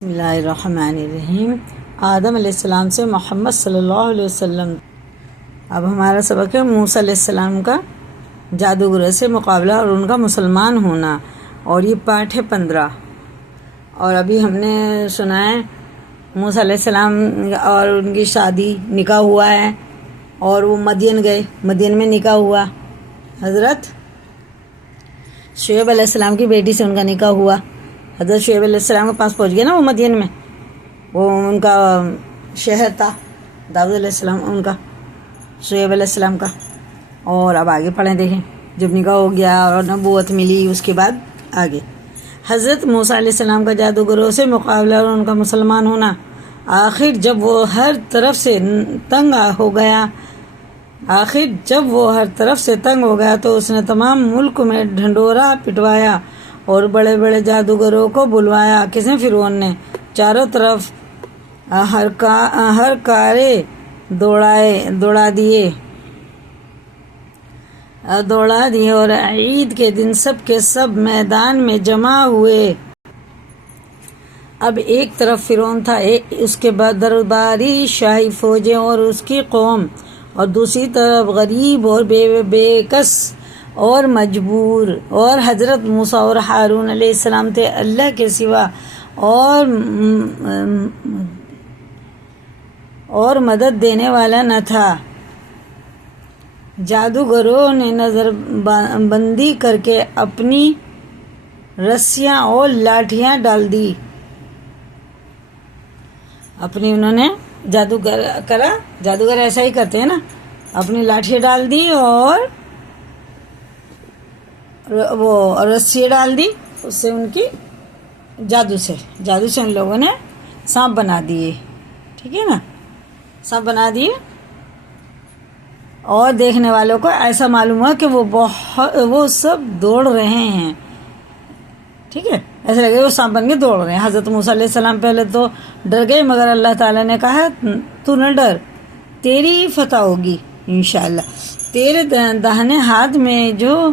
بسم اللہ الرحمن الرحیم۔ آدم علیہ السلام سے محمد صلی اللہ علیہ وسلم۔ اب ہمارا سبق ہے موسیٰ علیہ السلام کا جادوگر سے مقابلہ اور ان کا مسلمان ہونا، اور یہ پارٹ ہے 15۔ اور ابھی ہم نے سنا ہے موسیٰ علیہ السلام اور ان کی شادی نکاح ہوا ہے، اور وہ مدین گئے، مدین میں نکاح ہوا، حضرت شعیب علیہ السلام کی بیٹی سے ان کا نکاح ہوا۔ حضرت شعیب علیہ السلام کے پاس پہنچ گیا نا وہ مدین میں، وہ ان کا شہر تھا، داؤد علیہ السلام ان کا، شعیب علیہ السلام کا۔ اور اب آگے پڑھیں، دیکھیں جب نکاح ہو گیا اور نبوت ملی، اس کے بعد آگے حضرت موسیٰ علیہ السلام کا جادوگروں سے مقابلہ اور ان کا مسلمان ہونا۔ آخر جب وہ ہر طرف سے تنگ ہو گیا تو اس نے تمام ملک میں ڈھنڈورا پٹوایا اور بڑے بڑے جادوگروں کو بلوایا۔ کس نے؟ فرعون نے۔ چاروں طرف ہر کارے دوڑا دیے اور عید کے دن سب کے سب میدان میں جمع ہوئے۔ اب ایک طرف فرعون تھا، اس کے بعد درباری شاہی فوجیں اور اس کی قوم، اور دوسری طرف غریب اور بے کس اور مجبور، اور حضرت موسیٰ اور ہارون علیہ السلام تھے۔ اللہ کے سوا اور مدد دینے والا نہ تھا۔ جادوگروں نے نظر بندی کر کے اپنی رسیاں اور لاٹھیاں ڈال دی۔ انہوں نے جادوگر ایسا ہی کرتے ہیں نا، اپنی لاٹھی ڈال دی اور وہ رسی ڈال دی، اس سے ان کی جادو سے ان لوگوں نے سانپ بنا دیے، ٹھیک ہے نا، سانپ بنا دیے۔ اور دیکھنے والوں کو ایسا معلوم ہوا کہ وہ سب دوڑ رہے ہیں، ٹھیک ہے، ایسا لگے وہ سانپ بن کے دوڑ رہے ہیں۔ حضرت موسیٰ علیہ السلام پہلے تو ڈر گئے، مگر اللہ تعالیٰ نے کہا تو نہ ڈر، تیری فتح ہوگی انشاءاللہ۔ تیرے داہنے ہاتھ میں جو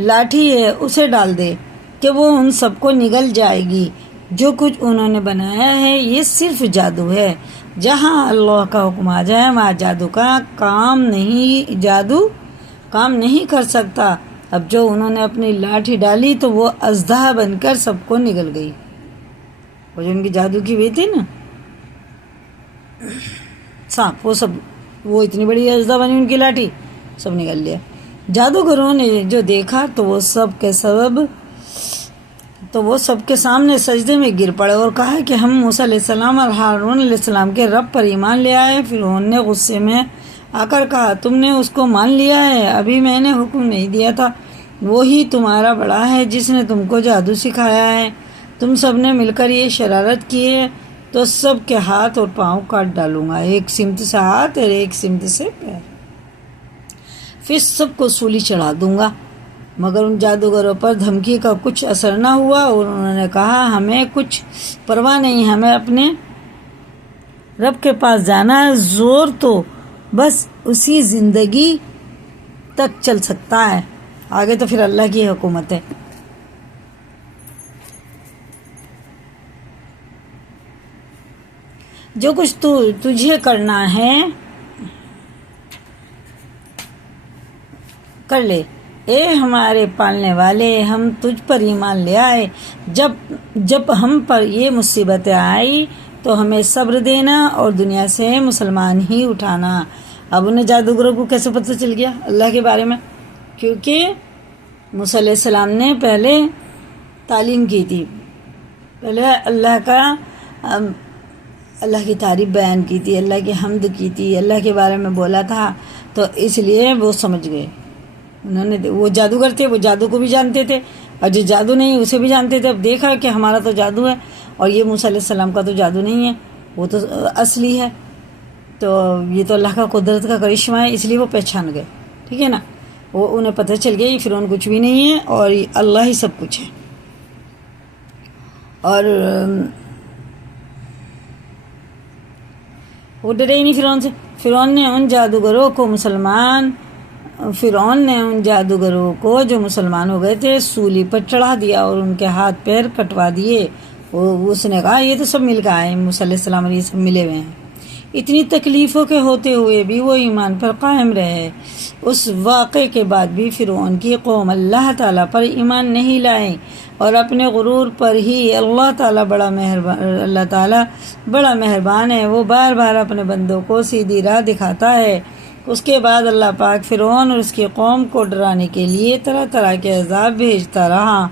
لاٹھی ہے اسے ڈال دے کہ وہ ان سب کو نگل جائے گی۔ جو کچھ انہوں نے بنایا ہے یہ صرف جادو ہے، جہاں اللہ کا حکم آ جائے وہاں جادو کام نہیں کر سکتا۔ اب جو انہوں نے اپنی لاٹھی ڈالی تو وہ اژدہا بن کر سب کو نگل گئی۔ وہ جو ان کی جادو کی ہوئی تھی نا سانپ، وہ اتنی بڑی اژدہا بنی ان کی لاٹھی، سب نگل لیا۔ جادوگروں نے جو دیکھا تو وہ سب کے سامنے سجدے میں گر پڑے اور کہا کہ ہم موسیٰ علیہ السلام اور ہارون علیہ السلام کے رب پر ایمان لے آئے۔ فرعون نے غصے میں آ کر کہا تم نے اس کو مان لیا ہے، ابھی میں نے حکم نہیں دیا تھا، وہی تمہارا بڑا ہے جس نے تم کو جادو سکھایا ہے۔ تم سب نے مل کر یہ شرارت کی ہے تو سب کے ہاتھ اور پاؤں کاٹ ڈالوں گا، ایک سمت سے ہاتھ اور ایک سمت سے پیر، پھر سب کو سولی چڑھا دوں گا۔ مگر ان جادوگروں پر دھمکی کا کچھ اثر نہ ہوا، اور انہوں نے کہا ہمیں کچھ پرواہ نہیں، ہمیں اپنے رب کے پاس جانا ہے، زور تو بس اسی زندگی تک چل سکتا ہے، آگے تو پھر اللہ کی حکومت ہے۔ جو کچھ تجھے کرنا ہے کر لے، اے ہمارے پالنے والے، ہم تجھ پر ایمان لے آئے۔ جب ہم پر یہ مصیبتیں آئی تو ہمیں صبر دینا اور دنیا سے مسلمان ہی اٹھانا۔ اب انہیں جادوگروں کو کیسے پتہ چل گیا اللہ کے بارے میں؟ کیونکہ موسیٰ علیہ السلام نے پہلے تعلیم کی تھی، پہلے اللہ کی تعریف بیان کی تھی، اللہ کی حمد کی تھی، اللہ کے بارے میں بولا تھا، تو اس لیے وہ سمجھ گئے۔ وہ جادوگر تھے، وہ جادو کو بھی جانتے تھے، اور جو جادو نہیں اسے بھی جانتے تھے۔ اب دیکھا کہ ہمارا تو جادو ہے اور یہ موسیٰ علیہ السلام کا تو جادو نہیں ہے، وہ تو اصلی ہے، تو یہ تو اللہ کا قدرت کا کرشمہ ہے، اس لیے وہ پہچان گئے، ٹھیک ہے نا۔ وہ انہیں پتہ چل گیا یہ فرعون کچھ بھی نہیں ہے اور اللہ ہی سب کچھ ہے۔ اور وہ ڈرے ہی نہیں فرعون سے۔ فرعون نے ان جادوگروں کو جو مسلمان ہو گئے تھے سولی پر چڑھا دیا اور ان کے ہاتھ پیر کٹوا دیے۔ اس نے کہا یہ تو سب مل کے آئے، موسیٰ علیہ السلام اور یہ سب ملے ہوئے ہیں۔ اتنی تکلیفوں کے ہوتے ہوئے بھی وہ ایمان پر قائم رہے۔ اس واقعے کے بعد بھی فرعون کی قوم اللہ تعالیٰ پر ایمان نہیں لائے اور اپنے غرور پر ہی اللہ تعالیٰ بڑا مہربان ہے، وہ بار بار اپنے بندوں کو سیدھی راہ دکھاتا ہے۔ اس کے بعد اللہ پاک فرعون اور اس کی قوم کو ڈرانے کے لیے طرح طرح کے عذاب بھیجتا رہا۔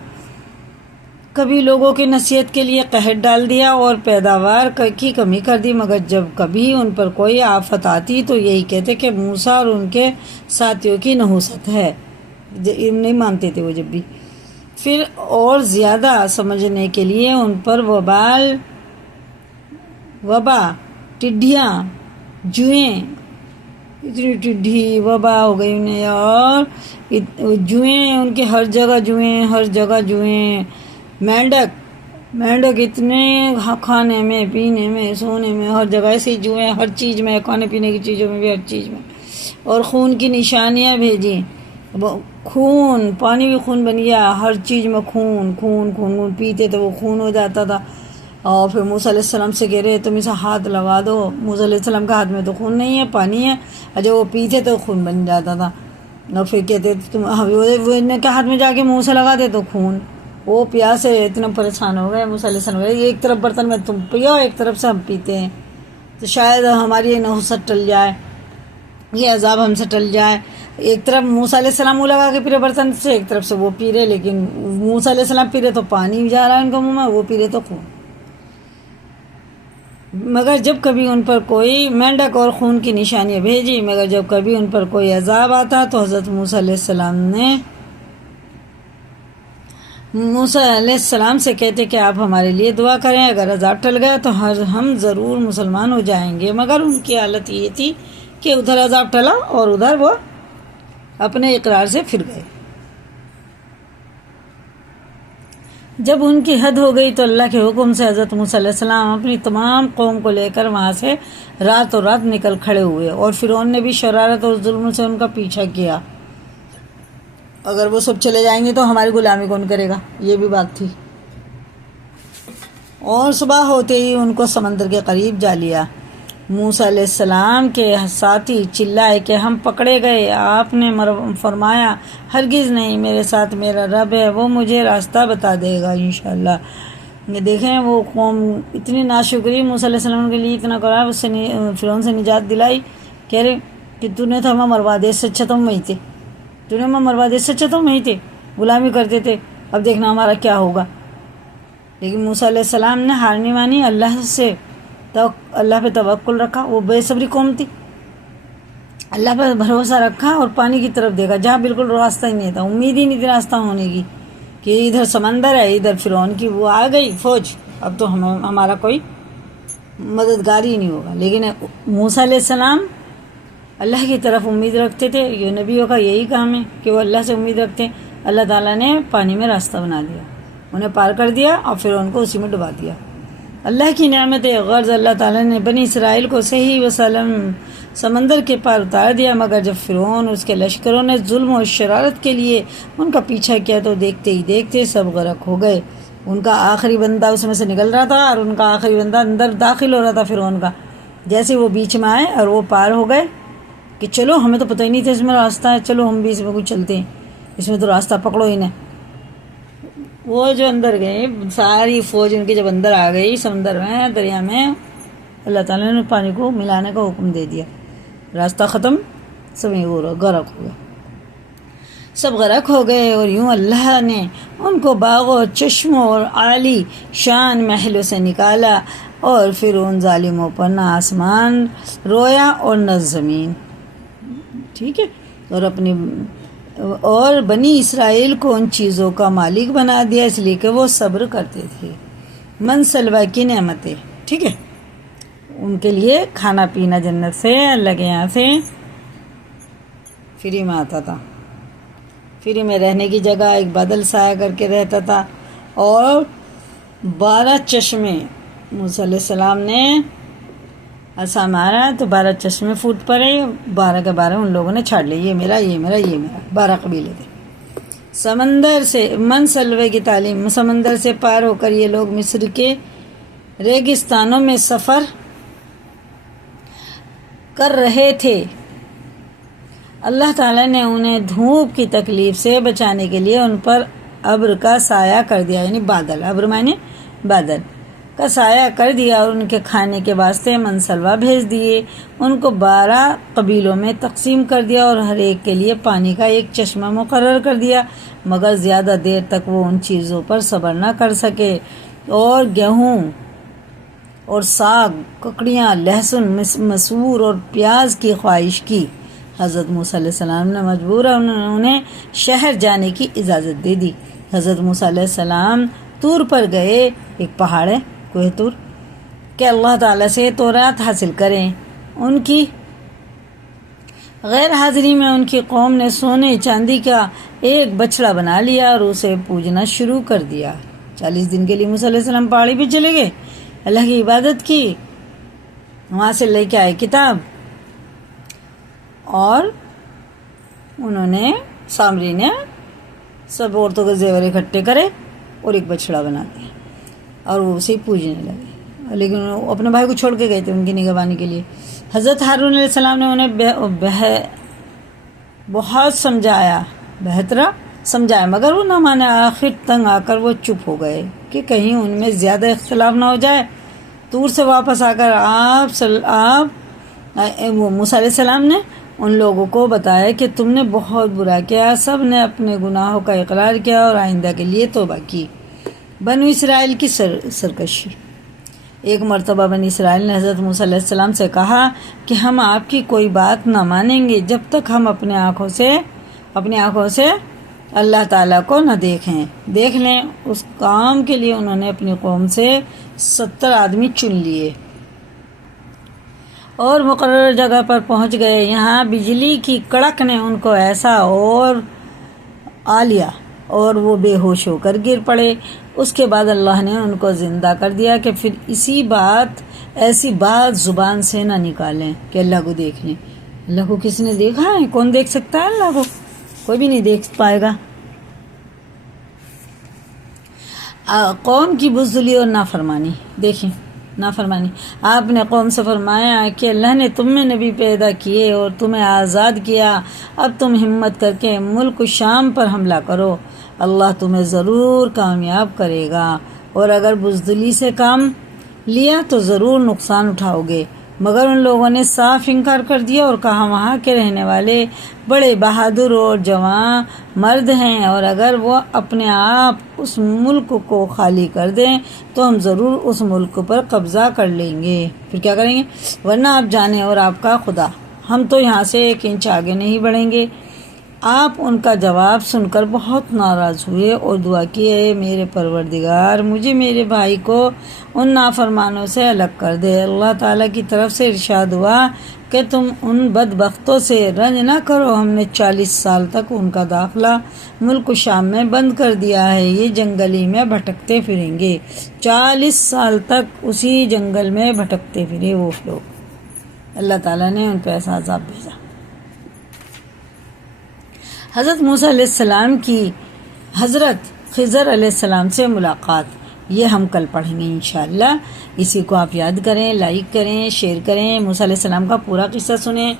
کبھی لوگوں کی نصیحت کے لیے قحط ڈال دیا اور پیداوار کی کمی کر دی، مگر جب کبھی ان پر کوئی آفت آتی تو یہی کہتے کہ موسیٰ اور ان کے ساتھیوں کی نحوست ہے، نہیں مانتے تھے وہ جب بھی۔ پھر اور زیادہ سمجھنے کے لیے ان پر وبا، ٹڈیاں، جوئیں، اتنی ٹڈی وبا ہو گئی انہیں، اور جوئیں ان کے ہر جگہ جوئیں، مینڈک اتنے کھانے میں، پینے میں، سونے میں، ہر جگہ ایسی جوئیں، ہر چیز میں، کھانے پینے کی چیزوں میں بھی، ہر چیز میں۔ اور خون کی نشانیاں بھیجی، خون، پانی بھی خون بن گیا، ہر چیز میں خون پیتے تو وہ خون ہو جاتا تھا۔ اور پھر موسیٰ علیہ السلام سے کہہ رہے تم اسے ہاتھ لگا دو، موسیٰ علیہ السلام کا ہاتھ میں تو خون نہیں ہے، پانی ہے، اور جب وہ پیتے تو خون بن جاتا تھا۔ اور پھر کہتے تم وہ ان کے ہاتھ میں جا کے منہ سے لگا دے تو خون، وہ پیاس سے اتنا پریشان ہو گئے موسیٰ علیہ السلام، ایک طرف برتن میں تم پیو، ایک طرف سے ہم پیتے ہیں، تو شاید ہماری یہ نحوست ٹل جائے، یہ عذاب ہم سے ٹل جائے۔ ایک طرف موسیٰ علیہ السلام منہ لگا کے پی رہے برتن سے، ایک طرف سے وہ پی رہے، لیکن موسیٰ علیہ السلام پی رہے تو پانی جا رہا ہے ان کے منہ میں، وہ پی رہے تو خون۔ مگر جب کبھی ان پر کوئی مینڈک اور خون کی نشانیاں بھیجی، مگر جب کبھی ان پر کوئی عذاب آتا تو حضرت موسیٰ علیہ السلام سے کہتے کہ آپ ہمارے لیے دعا کریں، اگر عذاب ٹل گیا تو ہم ضرور مسلمان ہو جائیں گے۔ مگر ان کی حالت یہ تھی کہ ادھر عذاب ٹلا اور ادھر وہ اپنے اقرار سے پھر گئے۔ جب ان کی حد ہو گئی تو اللہ کے حکم سے حضرت موسیٰ علیہ السلام اپنی تمام قوم کو لے کر وہاں سے راتوں رات نکل کھڑے ہوئے، اور فرعون نے بھی شرارت اور ظلم سے ان کا پیچھا کیا۔ اگر وہ سب چلے جائیں گے تو ہماری غلامی کون کرے گا، یہ بھی بات تھی۔ اور صبح ہوتے ہی ان کو سمندر کے قریب جا لیا۔ موسیٰ علیہ السلام کے ساتھی چلائے کہ ہم پکڑے گئے۔ آپ نے فرمایا ہرگز نہیں، میرے ساتھ میرا رب ہے، وہ مجھے راستہ بتا دے گا انشاءاللہ۔ یہ دیکھیں وہ قوم اتنی ناشکری موسیٰ علیہ السلام کے لیے اتنا کرا، اس سے فرعون سے نجات دلائی، کہہ رہے کہ تو نے تو ہمیں مروا دے، سچا تم وہی تھے، تو نے ہمیں مروا دے، سچا تم وہی تھے، غلامی کرتے تھے، اب دیکھنا ہمارا کیا ہوگا۔ لیکن موسیٰ علیہ السلام نے ہار نہیں مانی، اللہ پہ توکل رکھا۔ وہ بے صبری قوم تھی، اللہ پہ بھروسہ رکھا اور پانی کی طرف دیکھا جہاں بالکل راستہ ہی نہیں تھا، امید ہی نہیں تھی راستہ ہونے کی، کہ ادھر سمندر ہے، ادھر فرعون کی وہ آ گئی فوج، اب تو ہمارا کوئی مددگار ہی نہیں ہوگا۔ لیکن موسیٰ علیہ السلام اللہ کی طرف امید رکھتے تھے، یہ نبیوں کا یہی کام ہے کہ وہ اللہ سے امید رکھتے ہیں۔ اللہ تعالیٰ نے پانی میں راستہ بنا دیا، انہیں پار کر دیا اور پھر ان کو اسی میں ڈبا دیا۔ اللہ کی نعمت غرض اللہ تعالیٰ نے بنی اسرائیل کو صحیح وسلم سمندر کے پار اتار دیا، مگر جب فرعون اس کے لشکروں نے ظلم و شرارت کے لیے ان کا پیچھا کیا تو دیکھتے ہی دیکھتے سب غرق ہو گئے۔ ان کا آخری بندہ اس میں سے نکل رہا تھا اور ان کا آخری بندہ اندر داخل ہو رہا تھا فرعون کا، جیسے وہ بیچ میں آئے اور وہ پار ہو گئے کہ چلو ہمیں تو پتہ ہی نہیں تھا اس میں راستہ ہے، چلو ہم بھی اس میں کچھ چلتے ہیں، اس میں تو راستہ پکڑو ہی نہیں۔ وہ جو اندر گئے، ساری فوج ان کی جب اندر آ گئی سمندر میں، دریا میں، اللہ تعالیٰ نے پانی کو ملانے کا حکم دے دیا، راستہ ختم، سب غرق ہو گئے، سب غرق ہو گئے۔ اور یوں اللہ نے ان کو باغوں، چشموں اور عالی شان محلوں سے نکالا، اور پھر ان ظالموں پر نہ آسمان رویا اور نہ زمین، ٹھیک ہے، اور بنی اسرائیل کو ان چیزوں کا مالک بنا دیا اس لیے کہ وہ صبر کرتے تھے۔ من سلوہ کی نعمتیں، ٹھیک ہے، ان کے لیے کھانا پینا جنت سے، اللہ کے یہاں سے فری میں آتا تھا، فری میں رہنے کی جگہ ایک بادل سایہ کر کے رہتا تھا، اور 12 چشمے موسیٰ علیہ السلام نے ایسا مارا تو 12 چشمے پھوٹ پڑے، 12 کے 12 ان لوگوں نے چھاڑ لیے، یہ میرا، یہ میرا، یہ میرا، 12 قبیلے تھے، سمندر سے من سلوے کی تعلیم، سمندر سے پار ہو کر یہ لوگ مصر کے ریگستانوں میں سفر کر رہے تھے۔ اللہ تعالیٰ نے انہیں دھوپ کی تکلیف سے بچانے کے لیے ان پر ابر کا سایہ کر دیا، یعنی بادل، ابر معنی بادل کا سایہ کر دیا، اور ان کے کھانے کے واسطے منسلوا بھیج دیے۔ ان کو 12 قبیلوں میں تقسیم کر دیا اور ہر ایک کے لیے پانی کا ایک چشمہ مقرر کر دیا، مگر زیادہ دیر تک وہ ان چیزوں پر صبر نہ کر سکے، اور گیہوں اور ساگ، ککڑیاں، لہسن، مسور اور پیاز کی خواہش کی۔ حضرت موسیٰ علیہ السلام نے مجبور انہیں شہر جانے کی اجازت دے دی۔ حضرت موسیٰ علیہ السلام طور پر گئے، ایک پہاڑ ہے کوہ طور، کہ اللہ تعالیٰ سے تورات حاصل کریں۔ ان کی غیر حاضری میں ان کی قوم نے سونے چاندی کا ایک بچڑا بنا لیا اور اسے پوجنا شروع کر دیا۔ 40 دن کے لیے موسیٰ علیہ السلام پہاڑی پہ چلے گئے، اللہ کی عبادت کی، وہاں سے لے کے آئے کتاب، اور انہوں نے سامری نے سب عورتوں کے زیور اکٹھے کرے اور ایک بچڑا بنا دیا اور وہ اسے پوجنے لگے، لیکن وہ اپنے بھائی کو چھوڑ کے گئے تھے ان کی نگہبانی کے لیے۔ حضرت ہارون علیہ السلام نے انہیں بہت سمجھایا مگر وہ نہ مانے۔ آخر تنگ آ کر وہ چپ ہو گئے کہ کہیں ان میں زیادہ اختلاف نہ ہو جائے۔ طور سے واپس آ کر موسیٰ علیہ السلام نے ان لوگوں کو بتایا کہ تم نے بہت برا کیا، سب نے اپنے گناہوں کا اقرار کیا اور آئندہ کے لیے توبہ کی۔ بنو اسرائیل کی سرکشی۔ ایک مرتبہ بنی اسرائیل نے حضرت موسیٰ علیہ السلام سے کہا کہ ہم آپ کی کوئی بات نہ مانیں گے جب تک ہم اپنی آنکھوں سے اللہ تعالیٰ کو نہ دیکھ لیں۔ اس کام کے لیے انہوں نے اپنی قوم سے 70 آدمی چن لیے اور مقررہ جگہ پر پہنچ گئے۔ یہاں بجلی کی کڑک نے ان کو ایسا اور آ لیا اور وہ بے ہوش ہو کر گر پڑے۔ اس کے بعد اللہ نے ان کو زندہ کر دیا کہ پھر ایسی بات زبان سے نہ نکالیں کہ اللہ کو دیکھ لیں۔ اللہ کو کس نے دیکھا ہے؟ کون دیکھ سکتا ہے اللہ کو؟ کوئی بھی نہیں دیکھ پائے گا۔ قوم کی بزدلی اور نافرمانی۔ دیکھیں نافرمانی، آپ نے قوم سے فرمایا کہ اللہ نے تم میں نبی پیدا کیے اور تمہیں آزاد کیا، اب تم ہمت کر کے ملک شام پر حملہ کرو، اللہ تمہیں ضرور کامیاب کرے گا، اور اگر بزدلی سے کام لیا تو ضرور نقصان اٹھاؤ گے۔ مگر ان لوگوں نے صاف انکار کر دیا اور کہا وہاں کے رہنے والے بڑے بہادر اور جوان مرد ہیں، اور اگر وہ اپنے آپ اس ملک کو خالی کر دیں تو ہم ضرور اس ملک پر قبضہ کر لیں گے۔ پھر کیا کریں گے؟ ورنہ آپ جانیں اور آپ کا خدا، ہم تو یہاں سے 1 انچ آگے نہیں بڑھیں گے۔ آپ ان کا جواب سن کر بہت ناراض ہوئے اور دعا کی، اے میرے پروردگار، مجھے میرے بھائی کو ان نافرمانوں سے الگ کر دے۔ اللہ تعالیٰ کی طرف سے ارشاد ہوا کہ تم ان بدبختوں سے رنج نہ کرو، ہم نے 40 سال تک ان کا داخلہ ملک شام میں بند کر دیا ہے، یہ جنگلی میں بھٹکتے پھریں گے۔ 40 سال تک اسی جنگل میں بھٹکتے پھرے وہ لوگ۔ اللہ تعالیٰ نے ان پہ ایسا عذاب بھیجا۔ حضرت موسیٰ علیہ السلام کی حضرت خضر علیہ السلام سے ملاقات، یہ ہم کل پڑھیں گے انشاءاللہ۔ اسی کو آپ یاد کریں، لائک کریں، شیئر کریں، موسیٰ علیہ السلام کا پورا قصہ سنیں،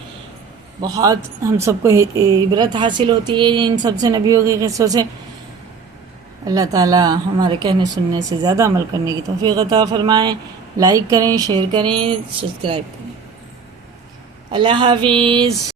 بہت ہم سب کو عبرت حاصل ہوتی ہے ان سب سے، نبیوں کے قصوں سے۔ اللہ تعالیٰ ہمارے کہنے سننے سے زیادہ عمل کرنے کی توفیق عطا فرمائیں۔ لائک کریں، شیئر کریں، سبسکرائب کریں۔ اللہ حافظ۔